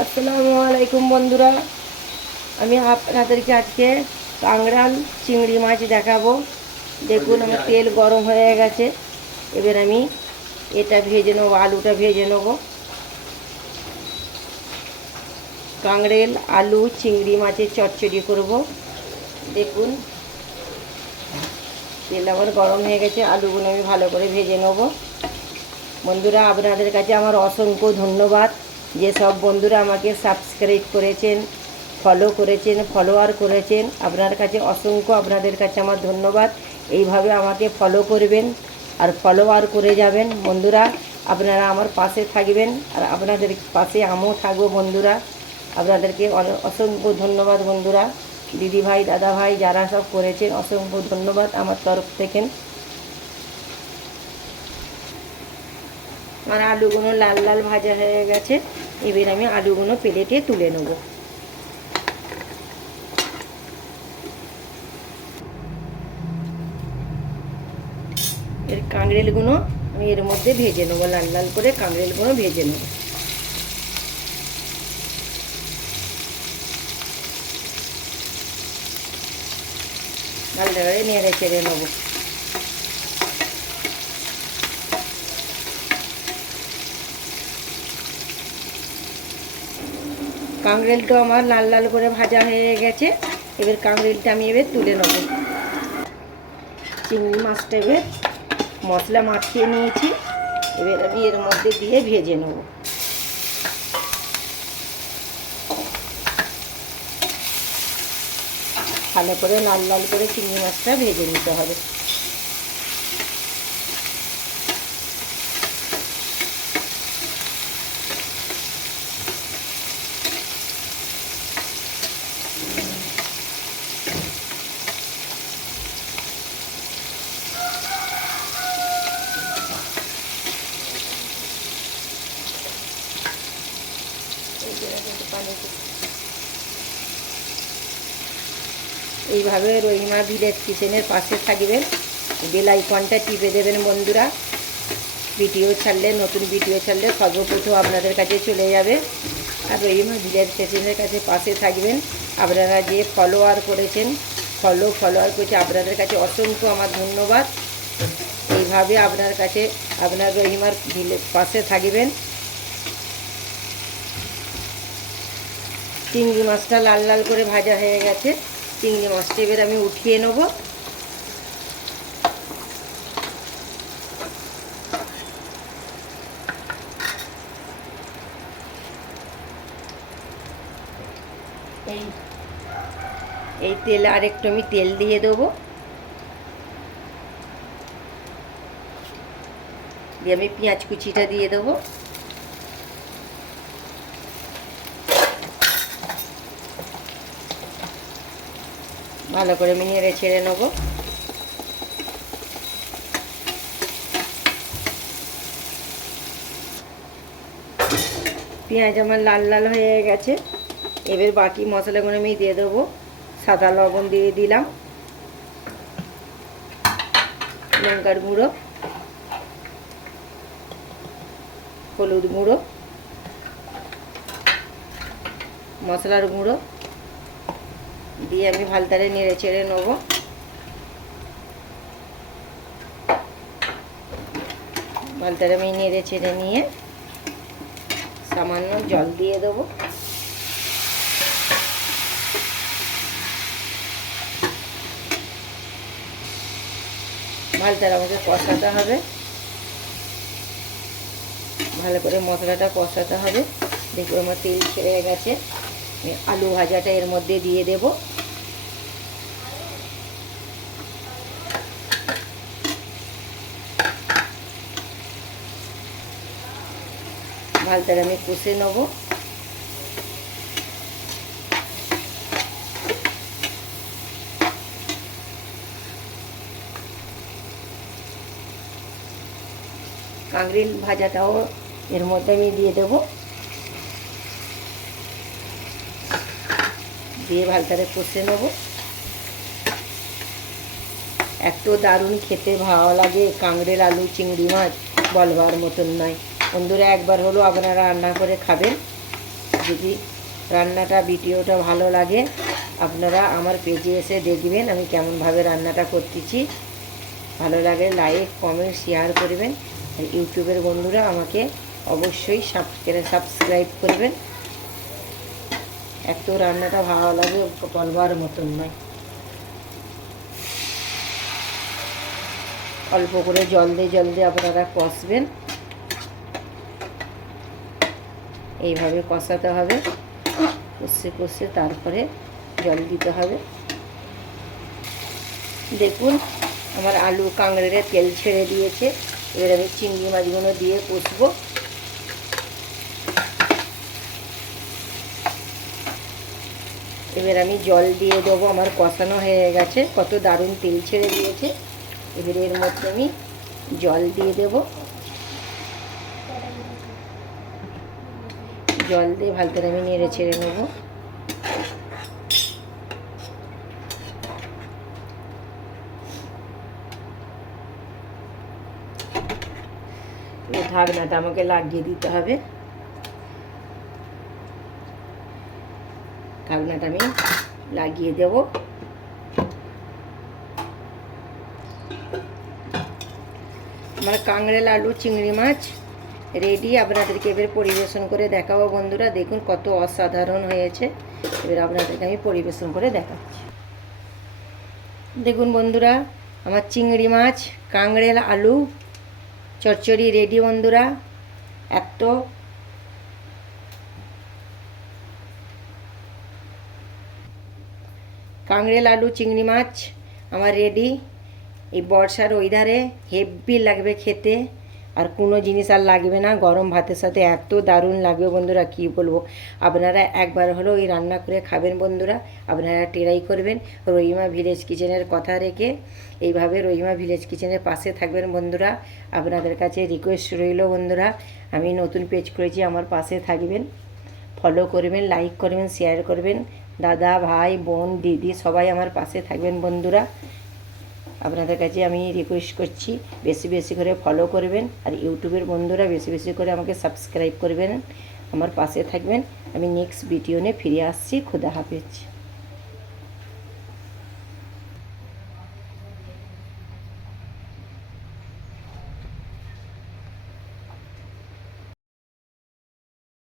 আসসালামু আলাইকুম বন্ধুরা, আমি আপনাদেরকে আজকে কাংড়াল চিংড়ি মাছ দেখাবো। দেখুন আমার তেল গরম হয়ে গেছে। এবার আমি এটা ভেজে নেবো, আলুটা ভেজে নেবো। কাংড়েল আলু চিংড়ি মাছের চচ্চড়ি করব। দেখুন তেল আমার গরম হয়ে গেছে, আলুগুলো আমি ভালো করে ভেজে নেবো। বন্ধুরা, আপনাদের কাছে আমার অসংখ্য ধন্যবাদ। যেসব বন্ধুরা আমাকে সাবস্ক্রাইব করেছেন, ফলো করেছেন, ফলোয়ার করেছেন, আপনার কাছে অসংখ্য, আপনাদের কাছে আমার ধন্যবাদ। এইভাবে আমাকে ফলো করবেন আর ফলোয়ার করে যাবেন বন্ধুরা। আপনারা আমার পাশে থাকবেন আর আপনাদের পাশে আমিও থাকবো বন্ধুরা। আপনাদেরকে অসংখ্য ধন্যবাদ বন্ধুরা। দিদি ভাই, দাদা ভাই যারা সব করেছেন, অসংখ্য ধন্যবাদ আমার তরফ থেকে। আমার আলুগুলো লাল লাল ভাজা হয়ে গেছে। এবার আমি আলুগুলো প্লেটে তুলে নেব। এর কাঁকড়েলগুলো আমি এর মধ্যে ভেজে নেবো, লাল লাল করে কাঁকড়েলগুলো ভেজে নেব। ভালো করে নেড়ে চেড়ে নেবো। কাঁকড়েলটা আমার লাল লাল করে ভাজা হয়ে গেছে। এবার কাঁকড়েলটা আমি এবার তুলে নেব। চিংড়ি মাছটা এবার মশলা মাখিয়ে নিয়েছি, এবার আমি এর মধ্যে দিয়ে ভেজে নেব। ভালো করে লাল লাল করে চিংড়ি মাছটা ভেজে নিতে হবে। এইভাবে রহিমা ভিলেজ কিচেনের পাশে থাকবেন, বেল আইকনটা টিপে দেবেন বন্ধুরা। ভিডিও ছাড়লে, নতুন ভিডিও ছাড়লে সর্বপ্রথম আপনাদের কাছে চলে যাবে। আর রহিমা ভিলেজ কিচেনের কাছে পাশে থাকবেন। আপনারা যে ফলোয়ার করেছেন, ফলোয়ার করেছে, আপনাদের কাছে অসংখ্য আমার ধন্যবাদ। এইভাবে আপনার কাছে, আপনার রহিমার ভিলেজ পাশে থাকবেন। চিংড়ি মাছটা লাল লাল করে ভাজা হয়ে গেছে। চিংড়ি মাছটা এবার আমি উঠিয়ে নেব। এই তেলে আরেকটু আমি তেল দিয়ে দেবো, দিয়ে আমি পেঁয়াজ কুচিটা দিয়ে দেবো। ভালো করে আমি নেড়ে ছেড়ে নেবো। পেঁয়াজ আমার লাল লাল হয়ে গেছে। এবার বাকি মশলাগুলো আমি দিয়ে দেবো। সাদা লবণ দিয়ে দিলাম, লঙ্কার গুঁড়ো, হলুদ গুঁড়ো, মশলার গুঁড়ো দিয়ে আমি ভালো করে নেড়ে চেড়ে নেবো। ভালো করে আমি নেড়ে চেড়ে নিয়ে সামান্য জল দিয়ে দেবো। ভালো করে আমাকে কষাতে হবে, ভালো করে মশলাটা কষাতে হবে। দেখুন আমার তেল ছেড়ে গেছে। আলু ভাজাটা এর মধ্যে দিয়ে দেব। ভালো করে আমি কষে নেব। কাঁকড়েল ভাজাটাও এর মধ্যে আমি দিয়ে দেবো, দিয়ে ভালো করে কষে নেব। এত দারুণ খেতে ভালো লাগে কাঁকড়েল আলু চিংড়ি মাছ, বলবার মতন নয় বন্ধুরা। একবার হলো আপনারা রান্না করে খাবেন, যদি রান্নাটা ভিডিওটা ভালো লাগে আপনারা আমার পেজে এসে দেখবেন আমি কেমনভাবে রান্নাটা করতেছি। ভালো লাগে লাইক কমেন্ট শেয়ার করবেন। আর ইউটিউবের বন্ধুরা আমাকে অবশ্যই সাবস্ক্রাইব করবেন। এত রান্নাটা ভালো লাগে বলবার মতন নয়। অল্প করে জল দিয়ে আপনারা কষবেন। এইভাবে কষাতে হবে, কষে তারপরে জল দিতে হবে। দেখুন আমার আলু কাঁকড়ে তেল ছেড়ে দিয়েছে। এবার আমি চিংড়ি মাছগুলো দিয়ে কষবো। এবার আমি জল দিয়ে দেবো। আমার কষানো হয়ে গেছে, কত দারুণ তেল ছেড়ে দিয়েছে। এবার এর মধ্যে আমি জল দিয়ে দেব। জল দিয়ে ভালো করে আমি নেড়ে ছেড়ে নেব। ঢাকনাটা আমাকে লাগিয়ে দিতে হবে। ঢাকনাটা আমি লাগিয়ে দেব। আমার কাঁকড়েল আলু চিংড়ি মাছ রেডি। আপনাদেরকে এবার পরিবেশন করে দেখাবো বন্ধুরা। দেখুন কত অসাধারণ হয়েছে। এবার আপনাদেরকে আমি পরিবেশন করে দেখাচ্ছি। দেখুন বন্ধুরা আমার চিংড়ি মাছ কাঁকড়েল আলু চচ্চড়ি রেডি বন্ধুরা। এত কাঁকড়েল আলু চিংড়ি মাছ আমার রেডি। এই বর্ষার ওয়েদারে হেভি লাগবে খেতে, আর কোনো জিনিস আর লাগবে না। গরম ভাতের সাথে এত দারুণ লাগবে বন্ধুরা কি বলবো। আপনারা একবার হলেও এই রান্না করে খাবেন বন্ধুরা। আপনারা ট্রাই করবেন। রহিমা ভিলেজ কিচেনের কথা রেখে এইভাবে রহিমা ভিলেজ কিচেনের পাশে থাকবেন বন্ধুরা। আপনাদের কাছে রিকোয়েস্ট রইল বন্ধুরা, আমি নতুন পেজ করেছি, আমার পাশে থাকবেন, ফলো করবেন, লাইক করবেন, শেয়ার করবেন। দাদা ভাই বোন দিদি সবাই আমার পাশে থাকবেন বন্ধুরা। আপনাদের কাছে আমি রিকোয়েস্ট করছি বেশি বেশি করে ফলো করবেন। আর ইউটিউবের বন্ধুরা বেশি বেশি করে আমাকে সাবস্ক্রাইব করবেন, আমার পাশে থাকবেন। আমি নেক্সট ভিডিও নিয়ে ফিরে আসছি। খুদা হাফেজ।